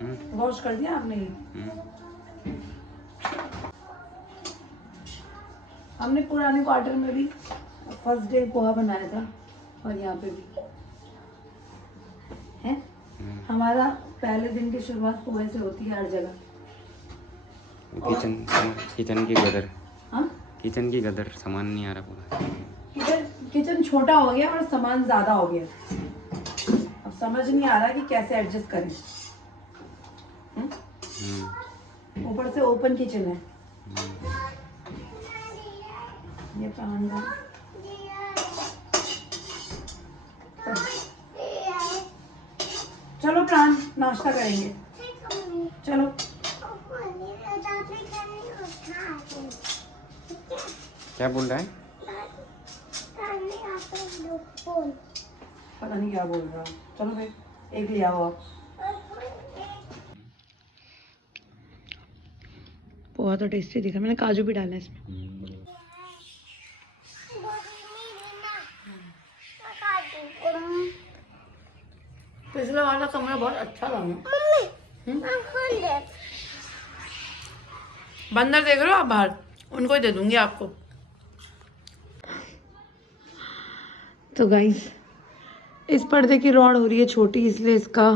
Wash कर दिया आपने? हमने पुराने क्वार्टर में भी फर्स्ट डे पोहा बनाया था और यहाँ पे भी है। हमारा पहले दिन की शुरुआत पोहे से होती है हर जगह। किचन की गदर। हाँ, किचन की गदर, सामान नहीं आ रहा पूरा। किचन छोटा हो गया और सामान ज्यादा हो गया। अब समझ नहीं आ रहा कि कैसे एडजस्ट करें। ऊपर से ओपन किचन है। ये प्राण चलो प्राण नाश्ता करेंगे, चलो। क्या बोल रहा है? पता नहीं क्या बोल रहा। चलो फिर एक ले आओ आप। बहुत टेस्टी दिखा, मैंने काजू भी डाला इसमें। पिछले वाला कमरा बहुत अच्छा था ना। बंदर देख रहे हो आप बाहर, उनको ही दे दूंगी आपको। तो गाइस, इस पर्दे की रॉड हो रही है छोटी, इसलिए इसका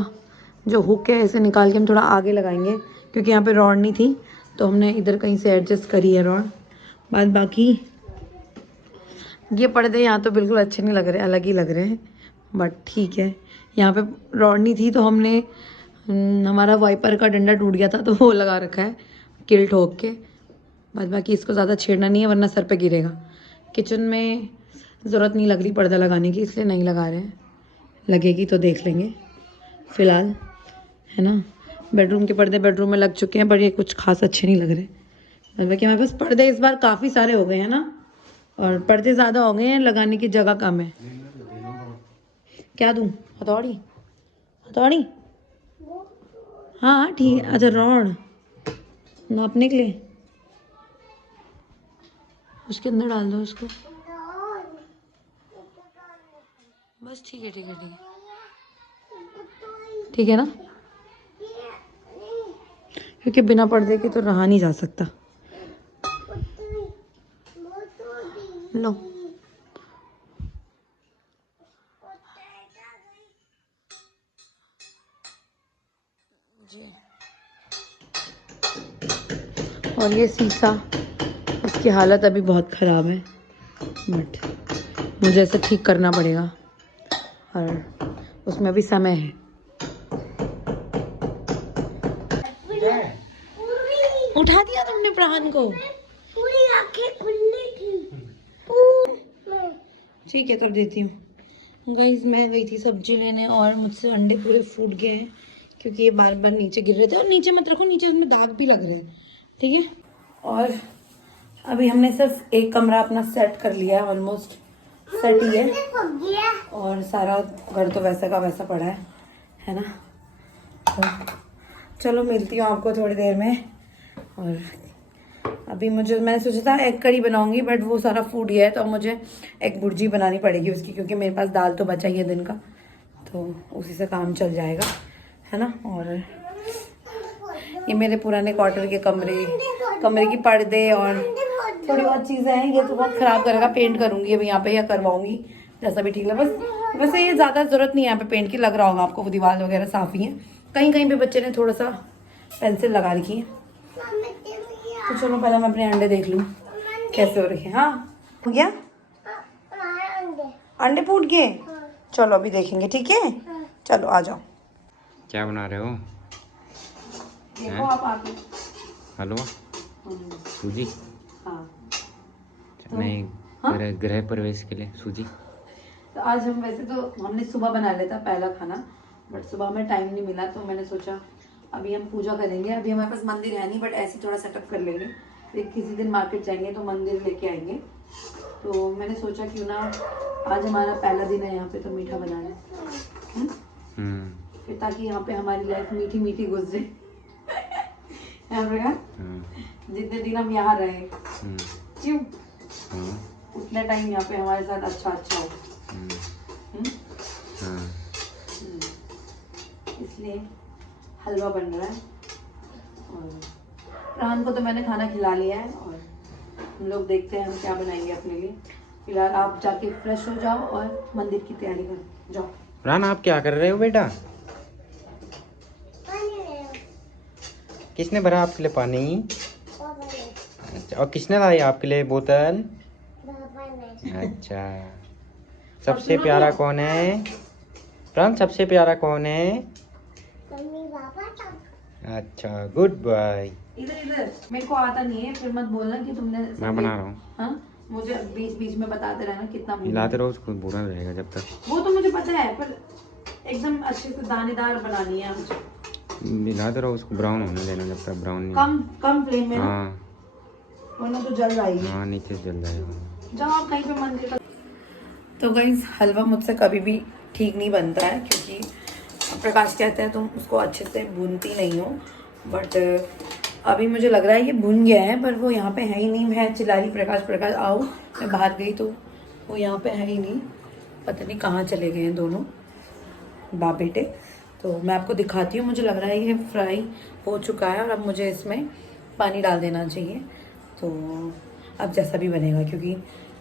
जो हुक है इसे निकाल के हम थोड़ा आगे लगाएंगे, क्योंकि यहाँ पे रॉड नहीं थी तो हमने इधर कहीं से एडजस्ट करी है रॉड। बाद बाकी ये पर्दे यहाँ तो बिल्कुल अच्छे नहीं लग रहे, अलग ही लग रहे हैं, बट ठीक है। यहाँ पे रॉड नहीं थी तो हमने हमारा वाइपर का डंडा टूट गया था तो वो लगा रखा है किल ठोक के। बाद बाकी इसको ज़्यादा छेड़ना नहीं है वरना सर पे गिरेगा। किचन में ज़रूरत नहीं लग रही पर्दा लगाने की, इसलिए नहीं लगा रहे हैं। लगेगी तो देख लेंगे फ़िलहाल, है ना। बेडरूम के पर्दे बेडरूम में लग चुके हैं, पर ये कुछ खास अच्छे नहीं लग रहे। बाद बाकी हमारे पास पर्दे इस बार काफ़ी सारे हो गए हैं ना, और पर्दे ज़्यादा हो गए हैं, लगाने की जगह कम है। क्या दूँ? हथौड़ी? हथौड़ी? हाँ ठीक है। अच्छा, रॉड नापने के लिए उसके अंदर डाल दो उसको। बस ठीक है, ठीक है, ठीक है, ठीक है ना, क्योंकि बिना पर्दे के तो रहा नहीं जा सकता। लो, और ये शीशा, इसकी हालत अभी बहुत ख़राब है, बट मुझे इसे ठीक करना पड़ेगा और उसमें अभी समय है। उठा दिया तुमने प्राण को? पूरी आंखें खुली थी। ठीक है, कर देती हूँ। गाइस, मैं गई थी सब्जी लेने और मुझसे अंडे पूरे फूट गए हैं, क्योंकि ये बार बार नीचे गिर रहे थे। और नीचे मत रखो, नीचे उसमें दाग भी लग रहे हैं, ठीक है। और अभी हमने सिर्फ एक कमरा अपना सेट कर लिया है, ऑलमोस्ट सेट ही है, और सारा घर तो वैसा का वैसा पड़ा है ना। तो चलो मिलती हूँ आपको थोड़ी देर में। और अभी मैंने सोचा था एग करी बनाऊंगी, बट वो सारा फूड गया है, तो मुझे एक भुर्जी बनानी पड़ेगी उसकी, क्योंकि मेरे पास दाल तो बचा ही है दिन का, तो उसी से काम चल जाएगा, है ना। और ये मेरे पुराने क्वार्टर के कमरे की पर्दे और थोड़ी बहुत चीज़ें हैं, ये तो बहुत ख़राब करेगा। पेंट करूँगी अभी यहाँ पे, या करवाऊँगी, जैसा भी ठीक है। बस वैसे ये ज़्यादा ज़रूरत नहीं है यहाँ पे पेंट की, लग रहा होगा आपको, वो दीवार वगैरह साफ़ ही है। कहीं कहीं पे बच्चे ने थोड़ा सा पेंसिल लगा रखी है। तो चलो पहले मैं अपने अंडे देख लूँ कैसे हो रखे हैं। हाँ, हो गया? अंडे फूट गए? चलो अभी देखेंगे, ठीक है। चलो आ जाओ। क्या बना रहे हो? देखो आप आके। हलवा? सूजी? हाँ तो नहीं, गृह प्रवेश के लिए सूजी। तो आज हम वैसे तो हमने सुबह बना लिया था पहला खाना, बट सुबह हमें टाइम नहीं मिला, तो मैंने सोचा अभी हम पूजा करेंगे। अभी हमारे पास मंदिर है नहीं, बट ऐसे थोड़ा सेटअप कर लेंगे। फिर किसी दिन मार्केट जाएंगे तो मंदिर लेके आएंगे। तो मैंने सोचा क्यों ना आज हमारा पहला दिन है यहाँ पे, तो मीठा बना लें, फिर ताकि यहाँ पे हमारी लाइफ मीठी मीठी गुजरे। जितने दिन हम यहाँ रहे, क्यों उतने टाइम यहाँ पे हमारे साथ अच्छा हो। इसलिए हलवा बन रहा है और प्राण को तो मैंने खाना खिला लिया है और हम लोग देखते हैं हम क्या बनाएंगे अपने लिए। फिलहाल आप जाके फ्रेश हो जाओ और मंदिर की तैयारी करो, जाओ। रान आप क्या कर रहे हो बेटा? किसने भरा आपके लिए पानी? अच्छा, और किसने लाई आपके लिए बोतल? अच्छा, सबसे प्यारा कौन है? प्राण सबसे प्यारा कौन है? अच्छा, गुड बाय। इधर मेरे को आता नहीं है, फिर मत बोलना कि तुमने। मैं बना रहा हूँ। हाँ, मुझे बीच बीच में बताते रहना कितना मिलाते रहो उसको, बुरा रहेगा जब तक। वो तो मुझे पता है, पर एकदम अच्छे से दानेदार बनानी है मुझे। मिलाते रहो उसको, ब्राउन होने देना जब तक ब्राउन नहीं। कम फ्लेम में ना, हाँ वरना तो जल जाएगी। हाँ, नीचे से जल जाएगा। जाओ आप कहीं पे मंदिर का। तो गाइस, हलवा मुझसे कभी भी ठीक नहीं बनता है, क्योंकि प्रकाश कहता है तुम उसको अच्छे से भूनती नहीं हो। बट अभी मुझे लग रहा है ये भुन गया है, पर वो यहाँ पे है ही नहीं। मैं चिल्ला रही प्रकाश आओ, मैं बाहर गई तो वो यहाँ पे है ही नहीं, पता नहीं कहाँ चले गए हैं दोनों बाप बेटे। तो मैं आपको दिखाती हूँ। मुझे लग रहा है ये फ्राई हो चुका है और अब मुझे इसमें पानी डाल देना चाहिए। तो अब जैसा भी बनेगा, क्योंकि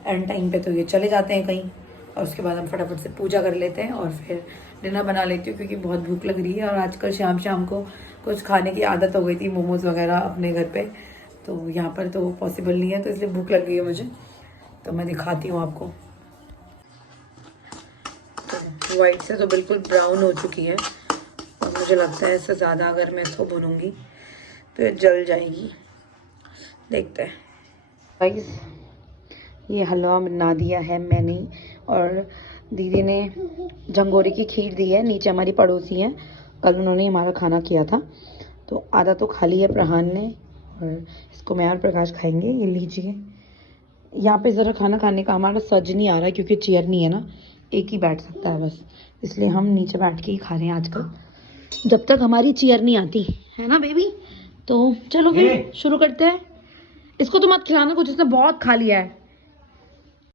एंड टाइम पे तो ये चले जाते हैं कहीं, और उसके बाद हम फटाफट से पूजा कर लेते हैं और फिर डिनर बना लेती हूँ, क्योंकि बहुत भूख लग रही है। और आजकल शाम को कुछ खाने की आदत हो गई थी, मोमोज़ वगैरह अपने घर पे, तो यहाँ पर तो पॉसिबल नहीं है, तो इसलिए भूख लग गई है मुझे। तो मैं दिखाती हूँ आपको। तो वाइट से तो बिल्कुल ब्राउन हो चुकी है, और मुझे लगता है इससे ज़्यादा अगर मैं इसको भूनूंगी तो ये जल जाएगी। देखते हैं गाइस, ये हलवा बना दिया है मैंने, और दीदी ने झंगोरे की खीर दी है। नीचे हमारी पड़ोसी हैं, कल उन्होंने हमारा खाना किया था, तो आधा तो खा लिया प्रहान ने, और इसको मैं और प्रकाश खाएंगे। ये लीजिए। यहाँ पे ज़रा खाना खाने का हमारा सज नहीं आ रहा, क्योंकि चेयर नहीं है ना, एक ही बैठ सकता है बस, इसलिए हम नीचे बैठ के ही खा रहे हैं आजकल, जब तक हमारी चेयर नहीं आती है ना बेबी। तो चलो फिर शुरू करते हैं। इसको तो मत खिलाना कुछ, इसने बहुत खा लिया है।